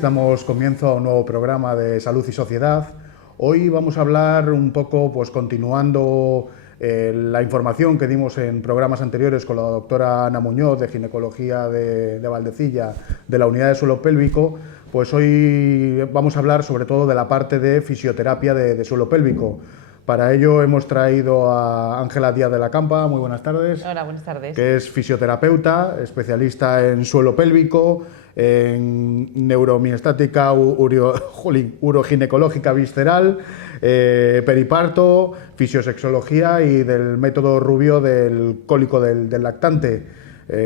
tardes, damos comienzo a un nuevo programa de Salud y Sociedad. Hoy vamos a hablar un poco, pues continuando la información que dimos en programas anteriores con la doctora Ana Muñoz de Ginecología de Valdecilla, de la Unidad de Suelo Pélvico. Pues hoy vamos a hablar sobre todo de la parte de fisioterapia de suelo pélvico. Para ello hemos traído a Ángela Díaz de la Campa. Muy buenas tardes. Hola, buenas tardes. Que es fisioterapeuta, especialista en suelo pélvico, en neuromiestática uroginecológica visceral, periparto, fisiosexología y del método Rubio del cólico del lactante.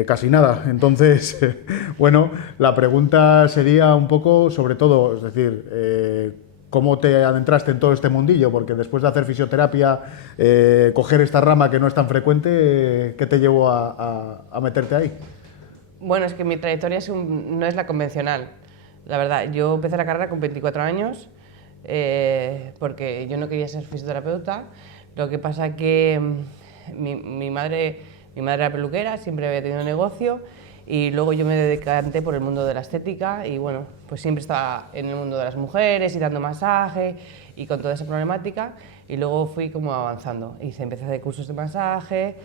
Casi nada. Entonces, bueno, la pregunta sería un poco sobre todo, es decir, ¿cómo te adentraste en todo este mundillo? Porque después de hacer fisioterapia, coger esta rama que no es tan frecuente, ¿qué te llevó a meterte ahí? Bueno, es que mi trayectoria no es la convencional, la verdad. Yo empecé la carrera con 24 años porque yo no quería ser fisioterapeuta. Lo que pasa que mi madre era peluquera, siempre había tenido un negocio y luego yo me decanté por el mundo de la estética y bueno, pues siempre estaba en el mundo de las mujeres y dando masaje y con toda esa problemática y luego fui como avanzando. Empecé a hacer cursos de masaje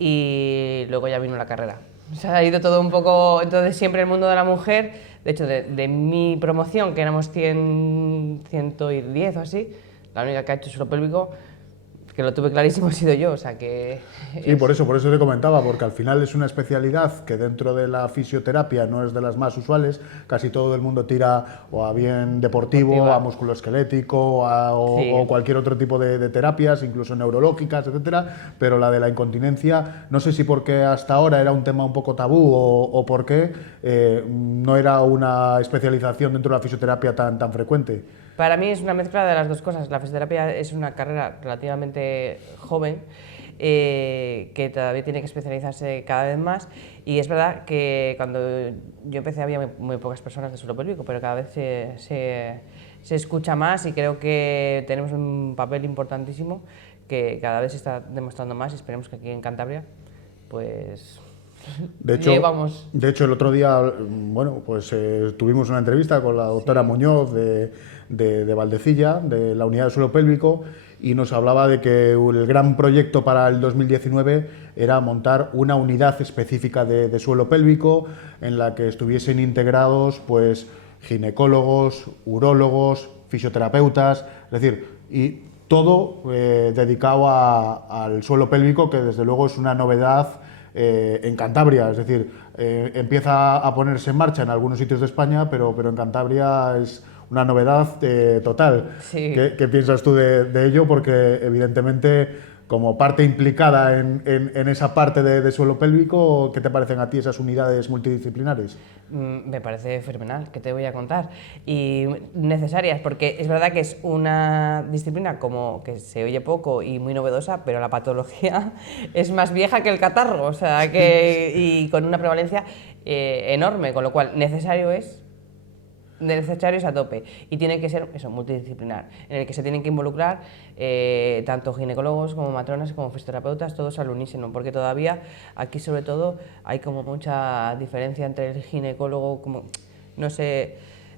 y luego ya vino la carrera. O sea, ha ido todo un poco, entonces siempre el mundo de la mujer, de hecho de mi promoción, que éramos 110 o así, la única que ha hecho suelo pélvico, que lo tuve clarísimo, ha sido yo, o sea que... Sí, por eso te comentaba, porque al final es una especialidad que dentro de la fisioterapia no es de las más usuales, casi todo el mundo tira o a bien deportivo, a musculoesquelético, o cualquier otro tipo de terapias, incluso neurológicas, etcétera, pero la de la incontinencia, no sé si porque hasta ahora era un tema un poco tabú o por qué no era una especialización dentro de la fisioterapia tan frecuente. Para mí es una mezcla de las dos cosas. La fisioterapia es una carrera relativamente joven que todavía tiene que especializarse cada vez más y es verdad que cuando yo empecé había muy pocas personas de suelo pélvico, pero cada vez se escucha más y creo que tenemos un papel importantísimo que cada vez se está demostrando más y esperemos que aquí en Cantabria pues... De hecho, el otro día, bueno, pues tuvimos una entrevista con la doctora Muñoz de Valdecilla, de la Unidad de Suelo Pélvico, y nos hablaba de que el gran proyecto para el 2019 era montar una unidad específica de suelo pélvico en la que estuviesen integrados pues ginecólogos, urólogos, fisioterapeutas, es decir, y todo dedicado al suelo pélvico, que desde luego es una novedad en Cantabria, es decir, empieza a ponerse en marcha en algunos sitios de España, pero en Cantabria es una novedad total. Sí. ¿Qué piensas tú de ello? Porque evidentemente, como parte implicada en esa parte de suelo pélvico, ¿qué te parecen a ti esas unidades multidisciplinares? Me parece fenomenal, ¿qué te voy a contar? Y necesarias, porque es verdad que es una disciplina como que se oye poco y muy novedosa, pero la patología es más vieja que el catarro, o sea, y con una prevalencia enorme, con lo cual necesario es a tope y tiene que ser eso, multidisciplinar, en el que se tienen que involucrar tanto ginecólogos como matronas como fisioterapeutas, todos al unísono, porque todavía aquí sobre todo hay como mucha diferencia entre el ginecólogo, como no sé,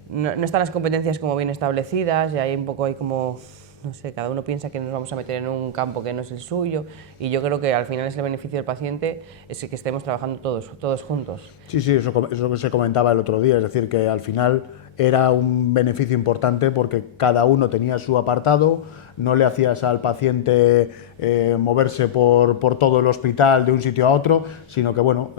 no están las competencias como bien establecidas y hay un poco ahí como... No sé, cada uno piensa que nos vamos a meter en un campo que no es el suyo y yo creo que al final es el beneficio del paciente es que estemos trabajando todos juntos. Sí, eso es lo que se comentaba el otro día, es decir, que al final era un beneficio importante porque cada uno tenía su apartado, no le hacías al paciente moverse por todo el hospital de un sitio a otro, sino que, bueno,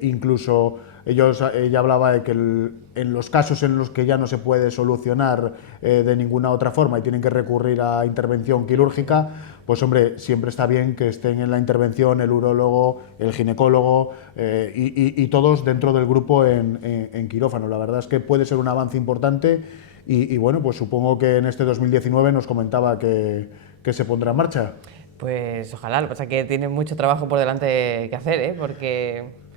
incluso ella hablaba de que en los casos en los que ya no se puede solucionar de ninguna otra forma y tienen que recurrir a intervención quirúrgica, pues hombre, siempre está bien que estén en la intervención el urólogo, el ginecólogo y todos dentro del grupo en quirófano. La verdad es que puede ser un avance importante y bueno, pues supongo que en este 2019 nos comentaba que se pondrá en marcha. Pues ojalá, lo que pasa es que tiene mucho trabajo por delante que hacer, porque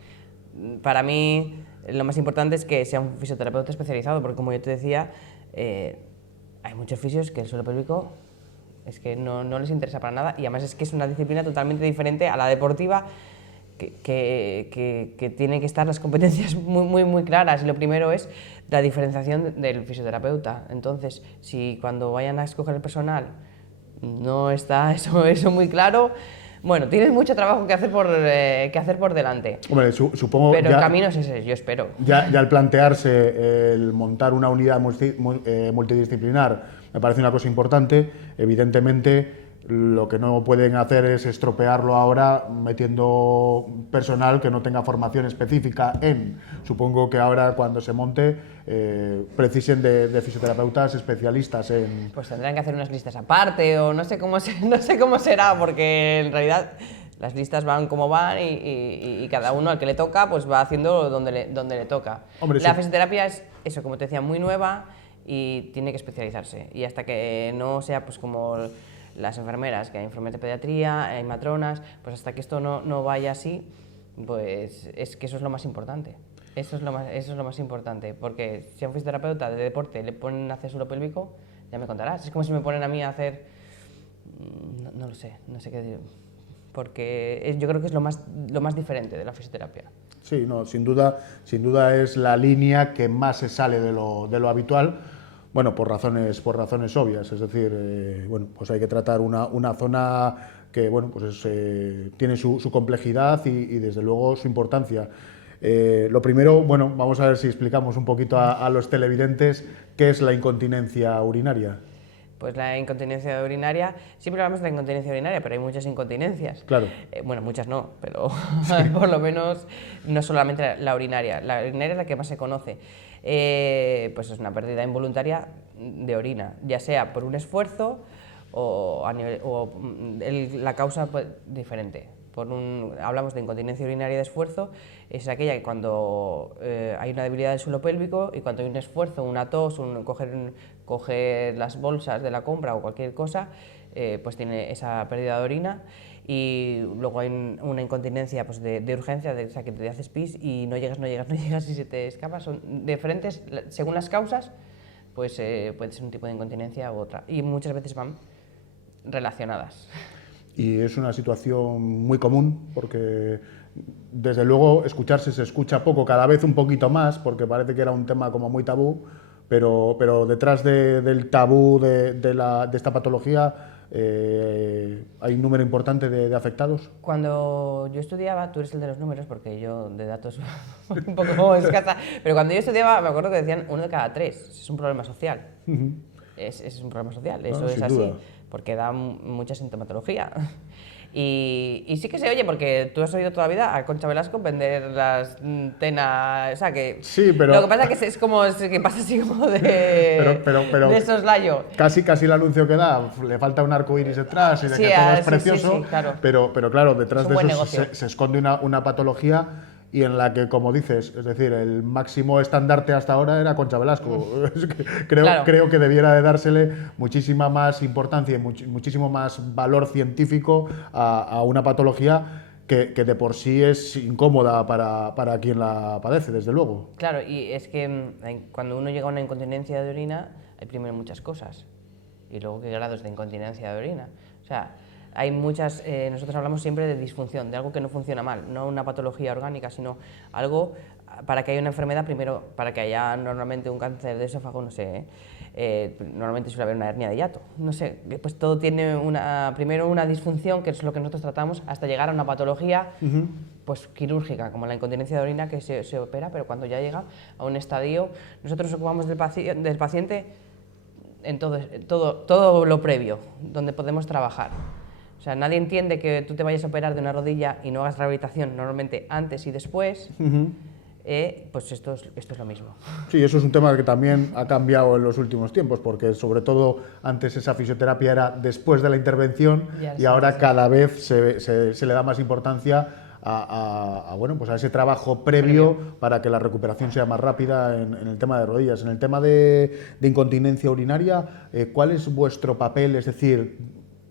para mí lo más importante es que sea un fisioterapeuta especializado, porque como yo te decía, hay muchos fisios que el suelo pélvico es que no les interesa para nada y además es que es una disciplina totalmente diferente a la deportiva que tienen que estar las competencias muy claras. Y lo primero es la diferenciación del fisioterapeuta. Entonces, si cuando vayan a escoger el personal no está eso muy claro, bueno, tienes mucho trabajo que hacer por delante. Hombre, supongo. Pero el camino es ese, yo espero. Ya al plantearse el montar una unidad multidisciplinar me parece una cosa importante. Evidentemente, lo que no pueden hacer es estropearlo ahora metiendo personal que no tenga formación específica Supongo que ahora cuando se monte precisen de fisioterapeutas especialistas en... Pues tendrán que hacer unas listas aparte o no sé cómo será, porque en realidad las listas van como van y cada uno al que le toca pues va haciendo donde le toca. Hombre, la sí. fisioterapia es eso, como te decía, muy nueva y tiene que especializarse. Y hasta que no sea pues como las enfermeras, que hay enfermeras de pediatría, hay matronas, pues hasta que esto no vaya así, pues es que eso es lo más importante. Eso es lo más importante, porque si a un fisioterapeuta de deporte le ponen a hacer suelo pélvico, ya me contarás. Es como si me ponen a mí a hacer... No lo sé, no sé qué decir. Porque yo creo que es lo más diferente de la fisioterapia. Sí, no, sin duda es la línea que más se sale de lo habitual. Bueno, por razones obvias, es decir, bueno, pues hay que tratar una zona que, bueno, pues tiene su complejidad y desde luego su importancia. Lo primero, bueno, vamos a ver si explicamos un poquito a los televidentes qué es la incontinencia urinaria. Pues la incontinencia urinaria, siempre hablamos de la incontinencia urinaria, pero hay muchas incontinencias. Claro. Bueno, muchas no, pero sí. Por lo menos no solamente la urinaria. La urinaria es la que más se conoce. Pues es una pérdida involuntaria de orina, ya sea por un esfuerzo o la causa pues, diferente. Hablamos de incontinencia urinaria de esfuerzo, es aquella que cuando hay una debilidad del suelo pélvico y cuando hay un esfuerzo, una tos, coger las bolsas de la compra o cualquier cosa, pues tiene esa pérdida de orina. Y luego hay una incontinencia pues, de urgencia, o sea, que te haces pis y no llegas y se te escapa. Son diferentes, según las causas, pues puede ser un tipo de incontinencia u otra. Y muchas veces van relacionadas. Y es una situación muy común porque, desde luego, se escucha poco, cada vez un poquito más, porque parece que era un tema como muy tabú, pero detrás del tabú de esta patología hay un número importante de afectados. Cuando yo estudiaba, tú eres el de los números, porque yo de datos un poco escasa, pero cuando yo estudiaba me acuerdo que decían 1 de cada 3, es un problema social. Es un problema social, eso es así, duda. Porque da mucha sintomatología. Y sí que se oye, porque tú has oído toda la vida a Concha Velasco vender las tenas, o sea que... Sí, pero... Lo que pasa es que es como, que pasa así como de soslayo. Casi el anuncio que da, le falta un arco iris detrás y de que todo es precioso, sí, claro. Pero claro, detrás de eso se esconde una patología y en la que, como dices, es decir, el máximo estandarte hasta ahora era Concha Velasco. Creo que debiera de dársele muchísima más importancia y muchísimo más valor científico a una patología que de por sí es incómoda para quien la padece, desde luego. Claro, y es que cuando uno llega a una incontinencia de orina, hay primero muchas cosas y luego qué grados de incontinencia de orina. O sea, hay muchas, nosotros hablamos siempre de disfunción, de algo que no funciona mal, no una patología orgánica, sino algo para que haya una enfermedad, primero para que haya normalmente un cáncer de esófago, no sé, normalmente suele haber una hernia de hiato, no sé, pues todo tiene primero una disfunción, que es lo que nosotros tratamos, hasta llegar a una patología pues quirúrgica, como la incontinencia de orina, que se opera, pero cuando ya llega a un estadio, nosotros nos ocupamos del paciente en todo lo previo, donde podemos trabajar. O sea, nadie entiende que tú te vayas a operar de una rodilla y no hagas rehabilitación normalmente antes y después. Pues esto es lo mismo. Sí, eso es un tema que también ha cambiado en los últimos tiempos, porque sobre todo antes esa fisioterapia era después de la intervención y ahora cada vez se le da más importancia bueno, pues a ese trabajo previo para que la recuperación sea más rápida en el tema de rodillas. En el tema de incontinencia urinaria, ¿cuál es vuestro papel? Es decir,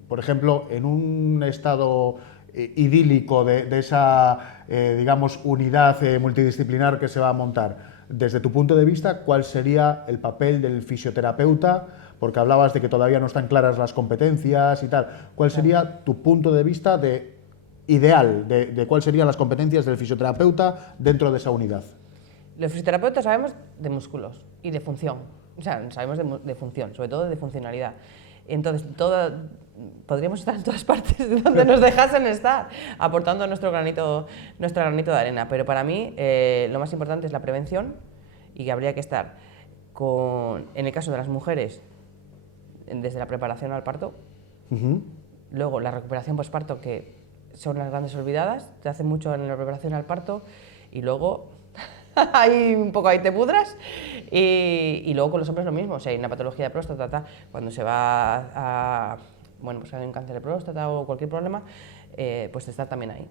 por ejemplo, en un estado idílico de esa, digamos, unidad multidisciplinar que se va a montar, desde tu punto de vista, ¿cuál sería el papel del fisioterapeuta? Porque hablabas de que todavía no están claras las competencias y tal. ¿Cuál sería tu punto de vista de ideal de cuáles serían las competencias del fisioterapeuta dentro de esa unidad. Los fisioterapeutas sabemos de músculos y de función, o sea, sabemos de función, sobre todo de funcionalidad. Entonces, podríamos estar en todas partes donde nos dejasen estar, aportando nuestro granito de arena. Pero para mí, lo más importante es la prevención y que habría que estar en el caso de las mujeres, desde la preparación al parto, luego la recuperación postparto, que son las grandes olvidadas, te hacen mucho en la preparación al parto, y luego ahí un poco ahí te pudras, y luego con los hombres lo mismo, o sea, hay una patología de próstata, cuando se va a, bueno, pues hay un cáncer de próstata o cualquier problema, pues estar también ahí.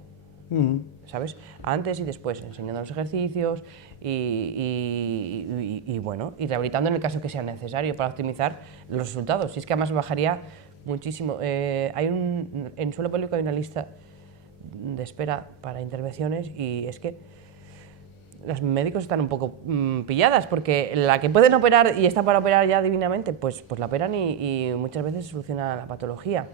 ¿Sabes? Antes y después, enseñando los ejercicios y bueno, y rehabilitando en el caso que sea necesario para optimizar los resultados. Si es que además bajaría muchísimo. En suelo pélvico hay una lista de espera para intervenciones y es que los médicos están un poco pilladas, porque la que pueden operar y está para operar ya divinamente, pues la operan y muchas veces se soluciona la patología.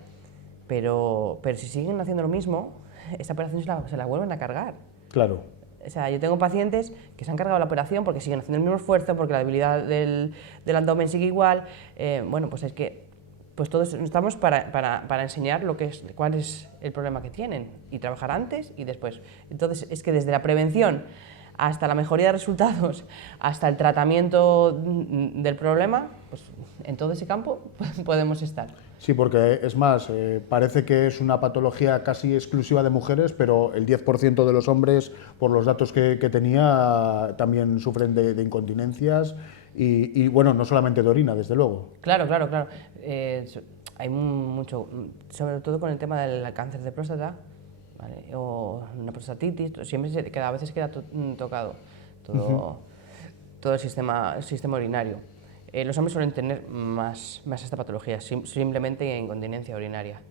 Pero si siguen haciendo lo mismo, esta operación se la vuelven a cargar. Claro. O sea, yo tengo pacientes que se han cargado la operación porque siguen haciendo el mismo esfuerzo, porque la debilidad del abdomen sigue igual. Bueno, pues es que pues todos estamos para enseñar cuál es el problema que tienen y trabajar antes y después. Entonces, es que desde la prevención hasta la mejoría de resultados, hasta el tratamiento del problema, pues en todo ese campo podemos estar. Sí, porque es más, parece que es una patología casi exclusiva de mujeres, pero el 10% de los hombres, por los datos que tenía, también sufren de incontinencias y, bueno, no solamente de orina, desde luego. Claro. Hay mucho, sobre todo con el tema del cáncer de próstata, ¿vale? O una prostatitis, cada vez queda tocado todo el sistema urinario. Los hombres suelen tener más esta patología, simplemente incontinencia urinaria.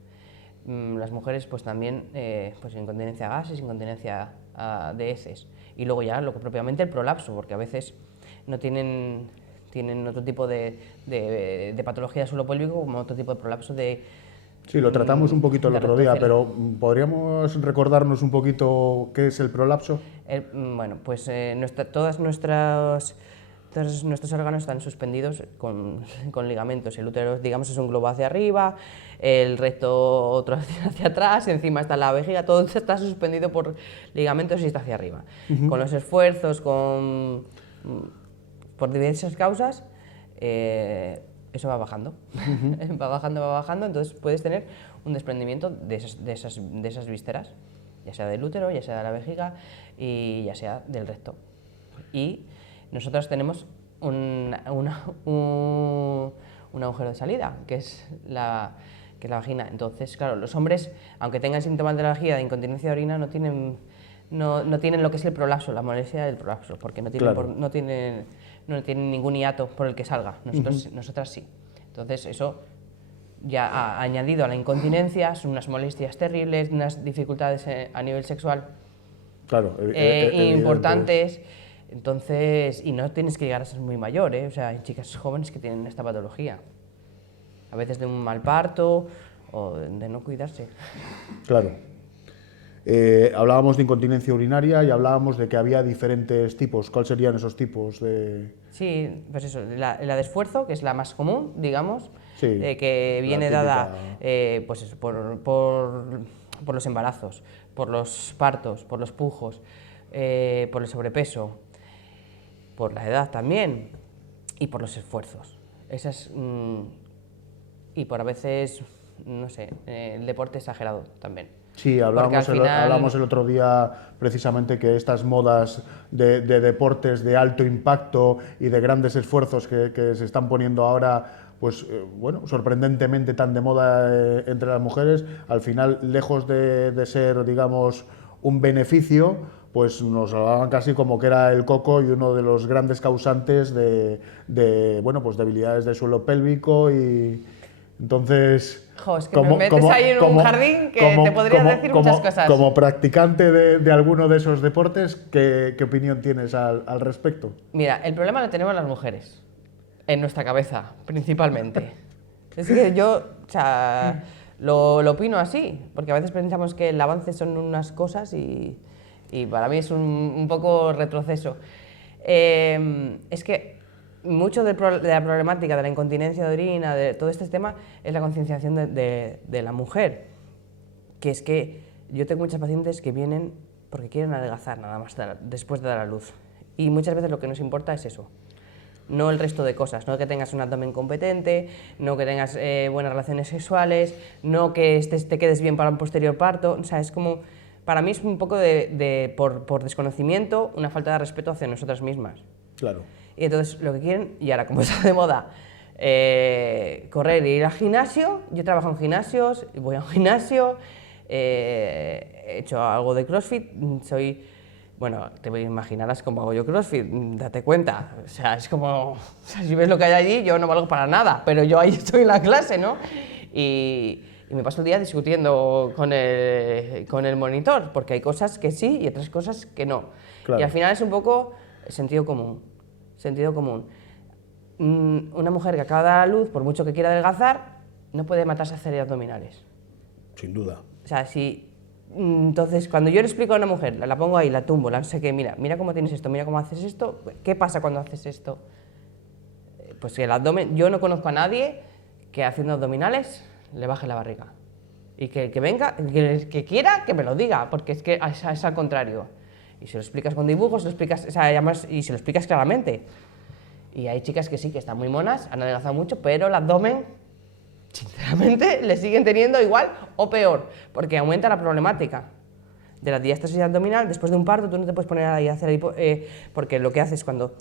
Las mujeres pues también pues incontinencia a gases, incontinencia de heces. Y luego ya propiamente el prolapso, porque a veces no tienen otro tipo de patología de suelo pélvico como otro tipo de prolapso de... Sí, lo tratamos un poquito el otro día, pero ¿podríamos recordarnos un poquito qué es el prolapso? Bueno, pues todos nuestros órganos están suspendidos con ligamentos. El útero, digamos, es un globo hacia arriba, el recto otro hacia atrás, encima está la vejiga, todo está suspendido por ligamentos y está hacia arriba. Con los esfuerzos, por diversas causas, eso va bajando. Va bajando, entonces puedes tener un desprendimiento de esas vísceras, ya sea del útero, ya sea de la vejiga y ya sea del recto. Y nosotros tenemos un agujero de salida, que es la vagina. Entonces, claro, los hombres, aunque tengan síntomas de la vejiga, de incontinencia de orina, no tienen lo que es el prolapso, la molestia del prolapso, porque no tienen ningún hiato por el que salga. Nosotras sí. Entonces, eso ya ha añadido a la incontinencia, son unas molestias terribles, unas dificultades a nivel sexual importantes. Entonces, y no tienes que llegar a ser muy mayor, o sea, hay chicas jóvenes que tienen esta patología, a veces de un mal parto o de no cuidarse. Claro. Hablábamos de incontinencia urinaria y hablábamos de que había diferentes tipos. ¿Cuáles serían esos tipos de...? Sí, pues eso, la de esfuerzo, que es la más común, digamos, Sí, que viene dada pues eso, por los embarazos, por los partos, por los pujos, por el sobrepeso, por la edad también y por los esfuerzos. Y por a veces, no sé, el deporte exagerado también. Sí, hablamos el otro día precisamente que estas modas de deportes de alto impacto y de grandes esfuerzos que se están poniendo ahora, pues bueno, sorprendentemente tan de moda entre las mujeres, al final, lejos de ser, digamos, un beneficio, pues nos hablaban casi como que era el coco y uno de los grandes causantes de bueno, pues debilidades del suelo pélvico y entonces... Es que me metes ahí en un jardín que te podría decir muchas cosas. Como practicante de alguno de esos deportes, ¿qué opinión tienes al respecto? Mira, el problema lo tenemos las mujeres, en nuestra cabeza, principalmente. Es que yo, o sea, lo opino así, porque a veces pensamos que el avance son unas cosas y para mí es un poco retroceso. Es que mucho de la problemática de la incontinencia de orina, de todo este tema, es la concienciación de la mujer. Que es que yo tengo muchas pacientes que vienen porque quieren adelgazar nada más después de dar a luz. Y muchas veces lo que nos importa es eso. No el resto de cosas, no que tengas un abdomen competente, no que tengas buenas relaciones sexuales, no que te quedes bien para un posterior parto. O sea, es como, para mí es un poco por desconocimiento, una falta de respeto hacia nosotras mismas. Claro. Y entonces lo que quieren, y ahora como está de moda, correr e ir al gimnasio, yo trabajo en gimnasios, voy a un gimnasio, he hecho algo de CrossFit, bueno, te imaginarás cómo hago yo CrossFit, date cuenta, o sea, es como, o sea, si ves lo que hay allí, yo no valgo para nada, pero yo ahí estoy en la clase, ¿no? Y me paso el día discutiendo con el monitor, porque hay cosas que sí y otras cosas que no. Claro. Y al final es un poco sentido común. Una mujer que acaba de dar a luz, por mucho que quiera adelgazar, no puede matarse a hacer abdominales. Sin duda. O sea, entonces, cuando yo le explico a una mujer, la pongo ahí, la tumbo, la no sé qué, mira cómo tienes esto, mira cómo haces esto, ¿qué pasa cuando haces esto? Pues que el abdomen, yo no conozco a nadie que haciendo abdominales le baje la barriga. Y que venga, que quiera, que me lo diga, porque es que es al contrario. Y se lo explicas con dibujos, se lo explicas claramente. Y hay chicas que sí, que están muy monas, han adelgazado mucho, pero el abdomen, sinceramente, le siguen teniendo igual o peor, porque aumenta la problemática de la diástasis abdominal. Después de un parto, tú no te puedes poner ahí a hacer porque lo que haces cuando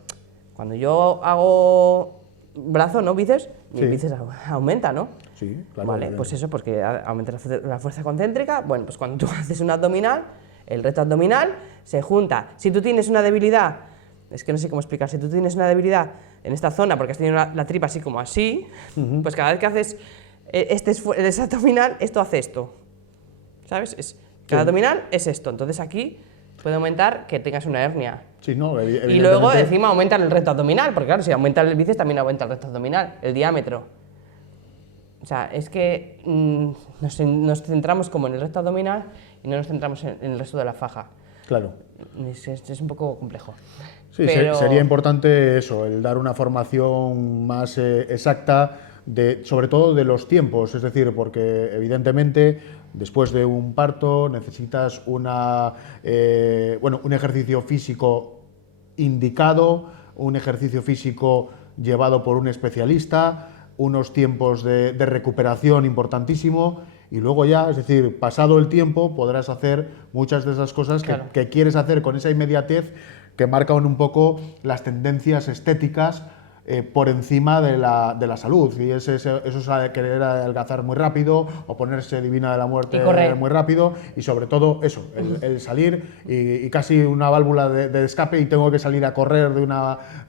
yo hago brazo, ¿no? Bíceps, mi bíceps aumenta, ¿no? Sí, claro. Vale, pues eso, porque aumenta la fuerza concéntrica. Bueno, pues cuando tú haces un abdominal, el reto abdominal se junta. Si tú tienes una debilidad, es que no sé cómo explicar, si tú tienes una debilidad en esta zona porque has tenido la tripa así como así, pues cada vez que haces el abdominal, esto hace esto, ¿sabes? Cada abdominal es esto, entonces aquí puede aumentar que tengas una hernia. Sí, no, y luego encima aumenta el reto abdominal, porque claro, si aumenta el bíceps también aumenta el reto abdominal, el diámetro. O sea, es que nos centramos como en el resto abdominal y no nos centramos en el resto de la faja. Claro. Es un poco complejo. Sí, pero sería importante eso, el dar una formación más exacta, sobre todo de los tiempos, es decir, porque evidentemente después de un parto necesitas un ejercicio físico indicado, un ejercicio físico llevado por un especialista, unos tiempos de recuperación importantísimo y luego ya, es decir, pasado el tiempo podrás hacer muchas de esas cosas claro. que quieres hacer con esa inmediatez que marcan un poco las tendencias estéticas por encima de la salud. Y eso es querer adelgazar muy rápido o ponerse divina de la muerte muy rápido y sobre todo eso, el salir y casi una válvula de escape y tengo que salir a correr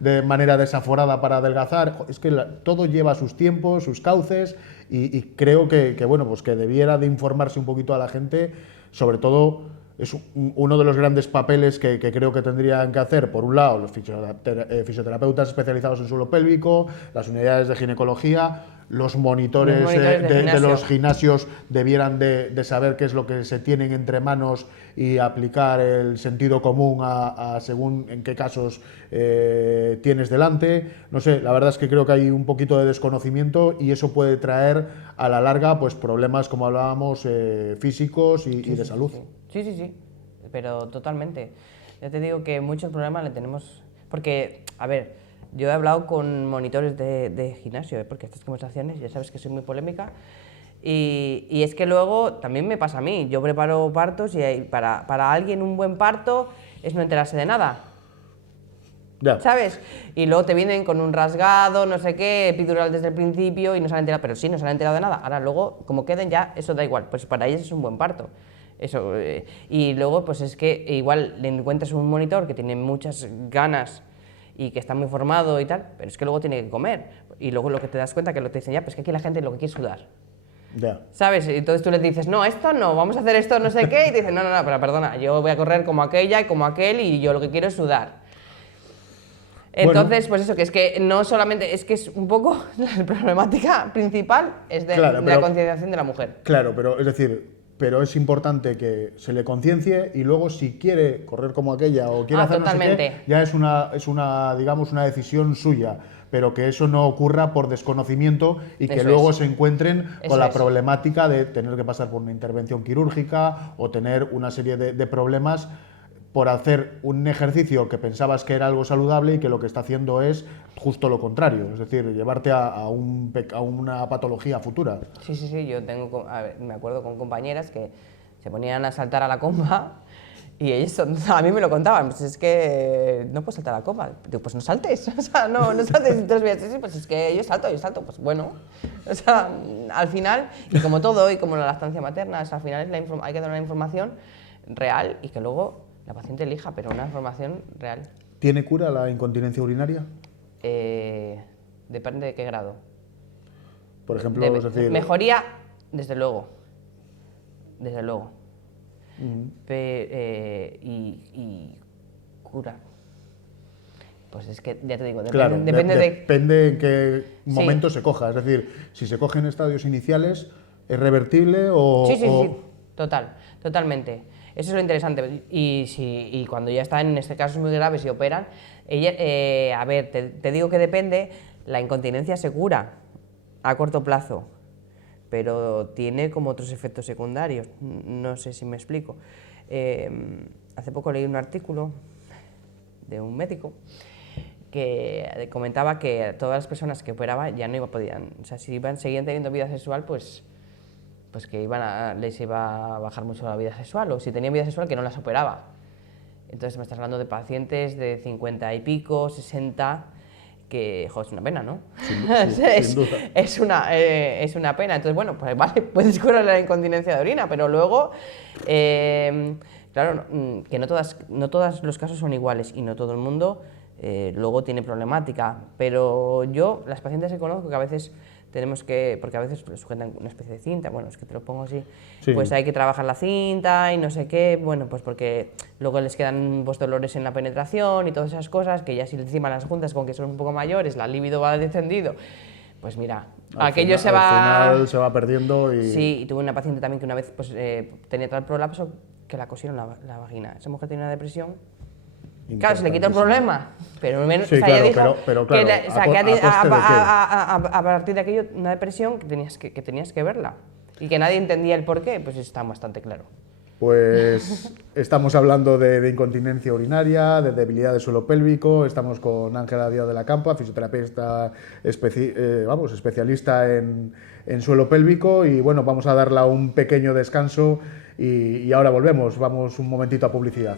de manera desaforada para adelgazar. Es que todo lleva sus tiempos, sus cauces y creo que bueno, pues que debiera de informarse un poquito a la gente, sobre todo. Es uno de los grandes papeles que creo que tendrían que hacer, por un lado, los fisioterapeutas especializados en suelo pélvico, las unidades de ginecología, los monitores de los gimnasios debieran de saber qué es lo que se tienen entre manos y aplicar el sentido común a según en qué casos tienes delante. No sé, la verdad es que creo que hay un poquito de desconocimiento y eso puede traer a la larga pues problemas, como hablábamos, físicos y de salud. Sí, pero totalmente. Ya te digo que muchos problemas le tenemos... Porque, a ver, yo he hablado con monitores de gimnasio, porque estas conversaciones, ya sabes que soy muy polémica, y es que luego también me pasa a mí. Yo preparo partos y para alguien un buen parto es no enterarse de nada. Ya. ¿Sabes? Y luego te vienen con un rasgado, no sé qué, epidural desde el principio y no se han enterado, pero sí, no se han enterado de nada. Ahora luego, como queden ya, eso da igual, pues para ellos es un buen parto. Eso, y luego pues es que igual le encuentras un monitor que tiene muchas ganas y que está muy formado y tal, pero es que luego tiene que comer y luego lo que te das cuenta que lo te dicen ya, pues que aquí la gente lo que quiere es sudar. Ya. ¿Sabes? Y entonces tú le dices, no, esto no, vamos a hacer esto no sé qué, y te dicen, no, pero perdona, yo voy a correr como aquella y como aquel y yo lo que quiero es sudar. Entonces, pues eso, que es que no solamente, es que es un poco la problemática principal es de la concienciación de la mujer. Claro, pero es decir, pero es importante que se le conciencie y luego si quiere correr como aquella o quiere hacer totalmente. no sé qué, ya es una, digamos, una decisión suya, pero que eso no ocurra por desconocimiento y que Eso luego es. se encuentren Eso con la es. problemática de tener que pasar por una intervención quirúrgica o tener una serie de problemas por hacer un ejercicio que pensabas que era algo saludable y que lo que está haciendo es justo lo contrario, es decir, llevarte a una patología futura. Sí, sí, sí, yo tengo, me acuerdo con compañeras que se ponían a saltar a la comba y ellos a mí me lo contaban, pues es que no puedes saltar a la comba. Digo, pues no saltes, o sea, no saltes. Entonces, sí, pues es que yo salto, pues bueno. O sea, al final, y como todo, y como la lactancia materna, o sea, al final hay que dar una información real y que luego la paciente elija, pero una información real. ¿Tiene cura la incontinencia urinaria? Depende de qué grado. Por ejemplo, es decir... Mejoría, desde luego. Desde luego. Y cura. Pues es que, ya te digo, depende en qué momento se coja. Es decir, si se coge en estadios iniciales, ¿es revertible o...? Sí. Totalmente. Eso es lo interesante. Y cuando ya está en este caso muy grave, si operan, a ver, te digo que depende, la incontinencia se cura a corto plazo, pero tiene como otros efectos secundarios. No sé si me explico. Hace poco leí un artículo de un médico que comentaba que todas las personas que operaban ya no podían, o sea, si seguían teniendo vida sexual, pues que les iba a bajar mucho la vida sexual, o si tenían vida sexual que no las operaba. Entonces me estás hablando de pacientes de 50 y pico, 60, que, joder, es una pena, ¿no? Sin duda. Es una pena. Entonces, bueno, pues vale, puedes curar la incontinencia de orina, pero luego, claro, que no todos los casos son iguales y no todo el mundo luego tiene problemática, pero las pacientes que conozco que a veces porque a veces sujetan una especie de cinta, bueno, es que te lo pongo así, sí. Pues hay que trabajar la cinta y no sé qué, bueno, pues porque luego les quedan dolores en la penetración y todas esas cosas, que ya si encima las juntas con que son un poco mayores, la libido va descendido, pues mira, aquello se va... Al final se va perdiendo y... Sí, y tuve una paciente también que una vez tenía tal prolapso que la cosieron la vagina. Esa mujer tenía una depresión. Claro, se le quitó el problema, pero al menos, sí, claro, ella dijo pero que, claro, a partir de aquello, una depresión que tenías que verla y que nadie entendía el porqué, pues está bastante claro. Pues estamos hablando de incontinencia urinaria, de debilidad del suelo pélvico, estamos con Ángela Díaz de la Campa, fisioterapeuta especialista en suelo pélvico y bueno, vamos a darle un pequeño descanso y ahora volvemos, vamos un momentito a publicidad.